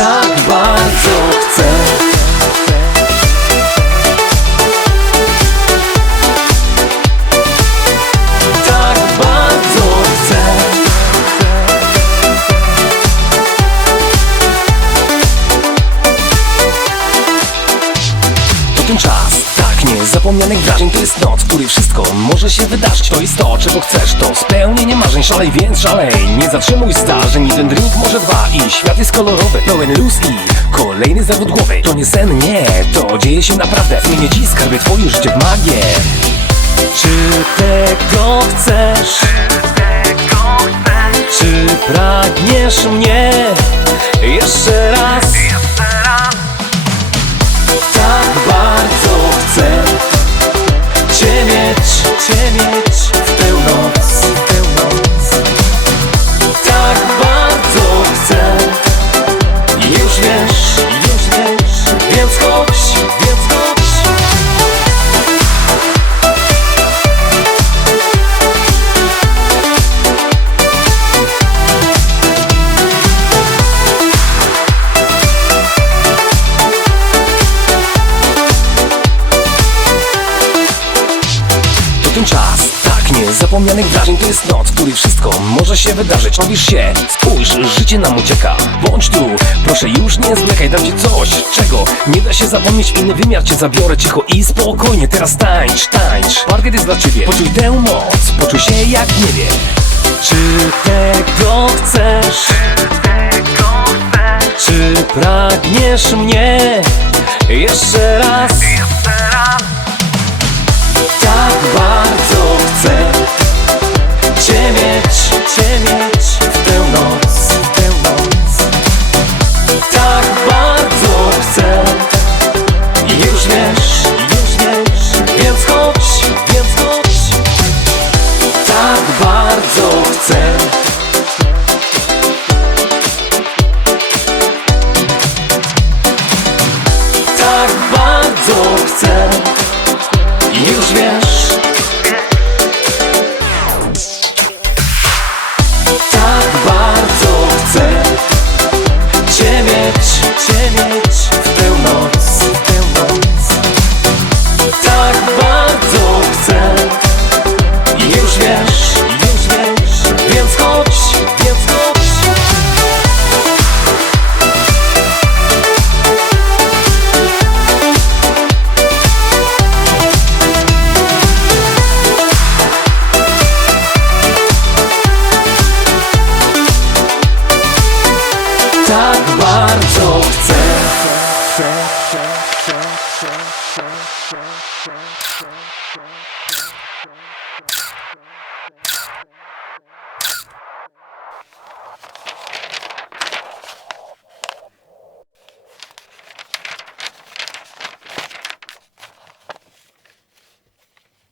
tak bardzo chcę. Niezapomnianych wrażeń To jest noc, w której wszystko może się wydarzyć. To jest to, czego chcesz, to spełnienie marzeń Szalej więc szalej, nie zatrzymuj zdarzeń Jeden drink, może dwa. I świat jest kolorowy Pełen luz i kolejny zawód głowy. To nie sen, nie, to dzieje się naprawdę. Zmienię dziś skarbie twoje życie w magię. Czy tego chcesz? Czy pragniesz mnie? Jeszcze raz? Niezapomnianych wrażeń To jest noc, w której wszystko może się wydarzyć. Mówisz się, spójrz, życie nam ucieka. Bądź tu, proszę już nie zwlekaj Dam ci coś, czego nie da się zapomnieć. Inny wymiar cię zabiorę cicho i spokojnie. Teraz tańcz, tańcz, parkiet jest dla ciebie. Poczuj tę moc, poczuj się jak nie wie Czy tego chcesz? Czy pragniesz mnie? Jeszcze raz? Tak Już tak bardzo chcę.